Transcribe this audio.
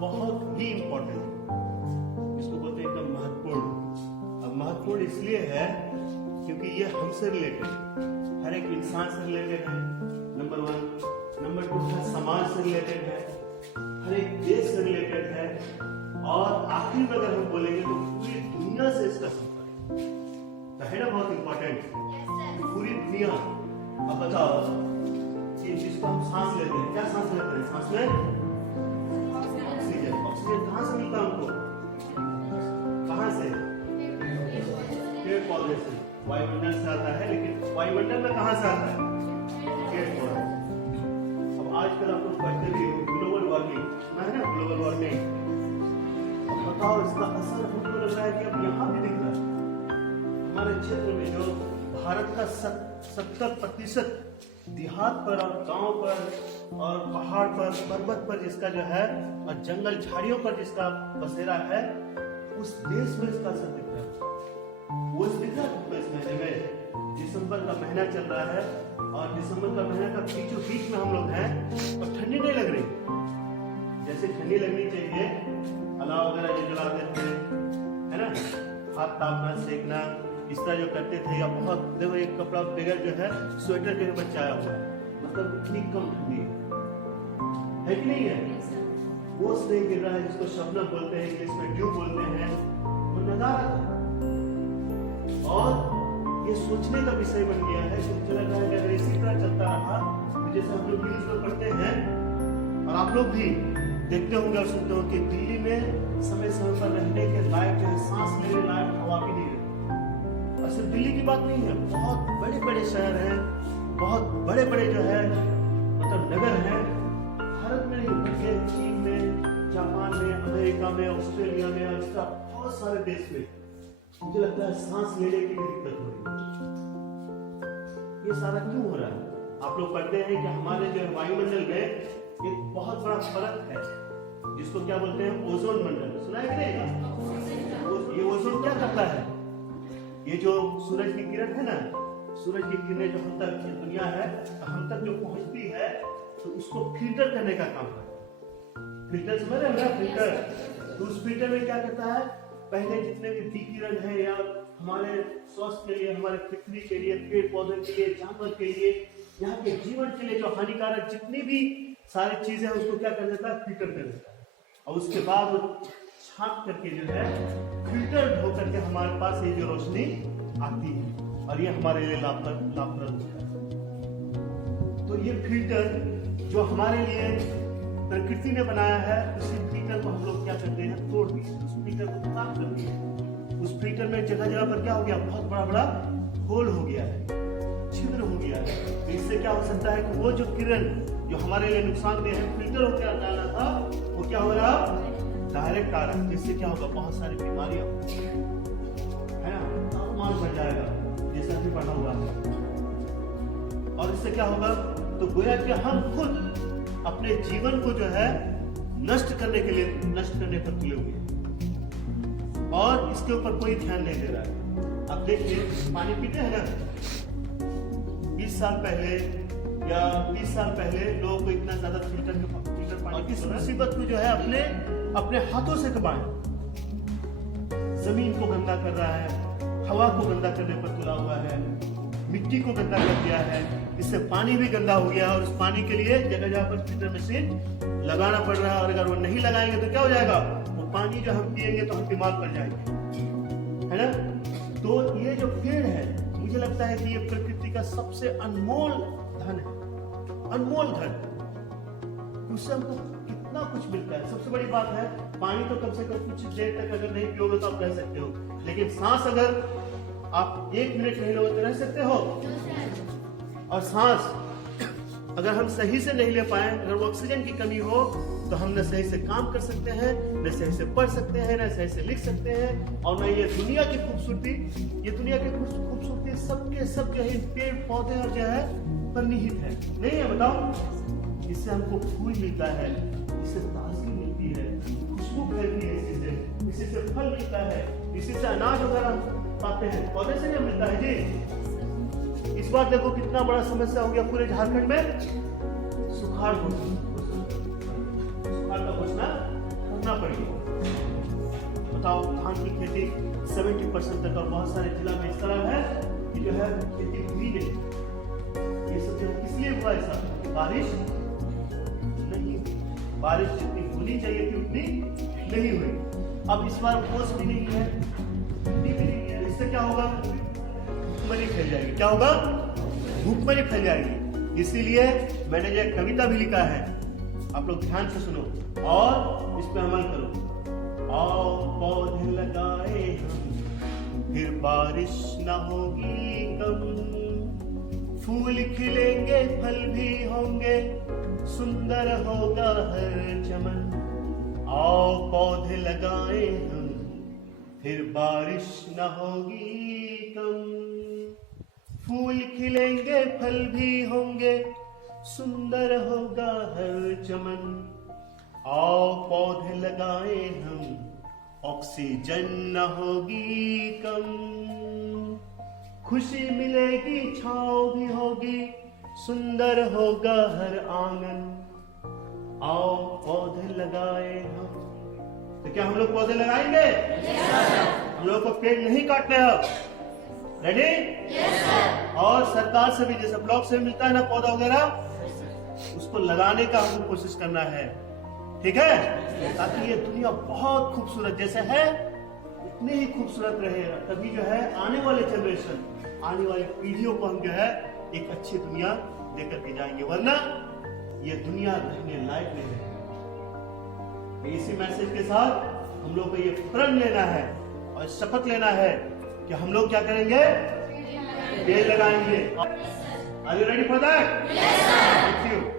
बहुत ही इम्पोर्टेंट है, इसको बोलते हैं एकदम महत्वपूर्ण। अब महत्वपूर्ण इसलिए है क्योंकि ये हमसे रिलेटेड, हर एक इंसान से रिलेटेड है, नंबर 1। नंबर 2 है समाज से रिलेटेड है, हर एक देश से रिलेटेड है, और आखिर में अगर हम बोलेंगे तो पूरी दुनिया से इसका संपर्क है ना, बहुत इंपॉर्टेंट। पूरी दुनिया। अब बताओ कि जिसको हम सांस लेते हैं, क्या सांस लेते हैं? सांस में ऑक्सीजन। ऑक्सीजन कहाँ से मिलता है हमको? कहाँ से? पेड़ पौधे से। वायुमंडल से आता है, लेकिन वायुमंडल में कहाँ से आता है? पेड़ पौधे। अब आजकल आप लोग पढ़ते भी हो ग्लोबल वार्मिंग, सुना है ना ग्लोबल वार्मिंग। अब बताओ इसका असर हमको लग रहा है कि अब यहाँ भी दिख रहा है। हमारे क्षेत्र में जो भारत का 70% देहात पर और गांव पर और पहाड़ पर, पर्वत पर जिसका जो है, और जंगल झाड़ियों पर जिसका बसेरा है, उस देश में इसका असर दिख रहा है। वो दिख रहा है इस महीने में, दिसंबर का महीना चल रहा है, और दिसंबर का महीना का बीचों बीच में हम लोग हैं, और ठंडी नहीं लग रही जैसे ठंडी लगनी चाहिए। अलाव वगैरह जो जला देते हैं, है ना, हाथ तापना, सेकना, इस तरह जो करते थे, या बहुत देखो एक कपड़ा बगैर जो है स्वेटर के बचाया हुआ है, मतलब इतनी कम ठंडी है कि नहीं है? ओस नहीं गिर रहा है, जिसको शबनम बोलते हैं, इंग्लिश में ड्यू बोलते हैं, वो नजारा था। और ये सोचने का विषय बन गया है कि मुझे लग रहा है कि अगर इसी तरह चलता रहा तो जैसे हम लोग न्यूज में पढ़ते हैं, और आप लोग भी देखते होंगे और सुनते हो कि दिल्ली में समय समय पर रहने के लायक जो है, सांस लेने लायक हवा भी नहीं है। और सिर्फ दिल्ली की बात नहीं है, बहुत बड़े बड़े शहर हैं, बहुत बड़े बड़े जो है मतलब नगर हैं, भारत में नहीं बल्कि चीन में, जापान में, अमेरिका में, ऑस्ट्रेलिया में, और इसका बहुत सारे देश में मुझे लगता है सांस लेने की भी दिक्कत हो रही है। ये सारा क्यों हो रहा है? आप लोग पढ़ते हैं कि हमारे जो वायुमंडल में एक बहुत बड़ा फर्क है, जिसको क्या बोलते हैं? ओजोन मंडल। सुना है कि नहीं? ये ओजोन क्या करता है? ये जो सूरज की किरण है ना, सूरज की किरणें जो हम तक, दुनिया है हम तक जो पहुंचती है, तो उसको फिल्टर करने का काम करता है। फिल्टर समझ रहे हैं? फिल्टर। तो उस फिल्टर में क्या करता है? पहले जितने भी विकिरण है, या हमारे स्वास्थ्य के लिए, हमारे पृथ्वी के लिए, पेड़ पौधे के लिए, जानवर के लिए, यहाँ के जीवन के लिए जो हानिकारक जितनी भी सारी चीजें हैं, उसको क्या कर देता है? फिल्टर कर देता है। और उसके बाद छांट करके जो है फिल्टर हो करके हमारे पास ये जो रोशनी आती है, और ये हमारे लिए लाभप्रद है। तो ये फिल्टर जो हमारे लिए प्रकृति ने बनाया है, उसी फिल्टर को हम लोग क्या करते हैं? तोड़ दिए, उस फिल्टर को साफ कर दिए। उस फिल्टर में जगह जगह पर क्या हो गया? बहुत बड़ा बड़ा होल हो गया है, छिद्र हो गया है। तो इससे क्या हो सकता है कि वो जो किरण जो हमारे लिए नुकसानदेह है, फिल्टर होकर जाना था, वो क्या हो रहा? डायरेक्ट आ रहा है। जिससे क्या होगा? बहुत सारी बीमारियां है ना, तापमान बढ़ जाएगा, जैसे अभी बढ़ा हुआ है। और इससे क्या होगा? तो गोया कि हम खुद अपने जीवन को जो है नष्ट करने के लिए, नष्ट करने पर तुले हुए हैं, और इसके ऊपर कोई ध्यान नहीं दे रहा है। अब देखिए, पानी पीते हैं ना, 20 साल पहले या 30 साल पहले लोगों को इतना ज्यादा फिल्टर पानी की मुसीबत को जो है अपने हाथों से दबाएं। जमीन को गंदा कर रहा है, हवा को गंदा करने पर तुला हुआ है, मिट्टी को गंदा कर दिया है, इससे पानी भी गंदा हो गया, और उस पानी के लिए जगह जगह पर फिल्टर मशीन लगाना पड़ रहा है। और अगर वो नहीं लगाएंगे तो क्या हो जाएगा? वो पानी जो हम पिएंगे तो हम बीमार पड़ जाएंगे, है ना। तो ये जो पेड़ है, मुझे लगता है कि ये प्रकृति का सबसे अनमोल धन है, अनमोल धन। उससे हमको कितना कुछ मिलता है। सबसे बड़ी बात है, पानी तो कम से कम कुछ देर तक अगर नहीं पियोगे तो आप रह सकते हो, लेकिन सांस अगर आप 1 मिनट नहीं लोगे तो रह सकते हो। और सांस अगर हम सही से नहीं ले पाए, अगर वो ऑक्सीजन की कमी हो, तो हम न सही से काम कर सकते हैं, न सही से पढ़ सकते हैं, न सही से लिख सकते हैं, और न ये दुनिया की खूबसूरती, ये दुनिया की खूबसूरती सबके सब जो है पेड़ पौधे और जो है पर निहित है। नहीं है? बताओ। इससे हमको फूल मिलता है, इससे ताजगी मिलती है, खुशबू फैलती है, इसी से फल मिलता है, इसी से अनाज वगैरह पाते हैं, पौधे से नहीं मिलता है जी। इस बार देखो कितना बड़ा समस्या हो गया पूरे झारखंड में, सुखाड़ का घोषणा बताओ धान की खेती 70% तक और बहुत सारे जिला में इस तरह है कि जो है खेती हुई नहीं। ये सब जो किस लिए हुआ ऐसा? बारिश नहीं, बारिश जितनी होनी चाहिए थी उतनी नहीं हुई। अब इस बार ओस भी नहीं है, भी नहीं है, इससे क्या होगा? भूखमरी फैल जाएगी। क्या होगा? भूखमरी फैल जाएगी। इसीलिए मैंने जो कविता भी लिखा है, आप लोग ध्यान से सुनो और इस पे अमल करो। आओ पौधे लगाए हम, फिर बारिश न होगी कम, फूल खिलेंगे फल भी होंगे, सुंदर होगा हर चमन। आओ पौधे लगाए हम, फिर बारिश न होगी कम, फूल खिलेंगे फल भी होंगे, सुंदर होगा हर चमन। आओ पौधे लगाए हम, ऑक्सीजन न होगी कम, खुशी मिलेगी छाँव भी होगी, सुंदर होगा हर आंगन। आओ पौधे लगाए हम। तो क्या हम लोग पौधे लगाएंगे? हम लोग को पेड़ नहीं काटने हैं। रेडी? और सरकार से भी जैसे ब्लॉक से मिलता है ना पौधा वगैरह, उसको लगाने का हमको कोशिश करना है, ठीक है? ताकि ये दुनिया बहुत खूबसूरत जैसे है उतनी ही खूबसूरत रहे। तभी जो है आने वाले जनरेशन, आने वाली पीढ़ियों को हम जो है एक अच्छी दुनिया देकर के जाएंगे, वरना ये दुनिया रहने लायक नहीं है। इसी मैसेज के साथ हम लोग को ये प्रण लेना है और शपथ लेना है कि हम लोग क्या करेंगे? पेड़ लगाएंगे। Are you ready for that? Yes, sir. Thank you.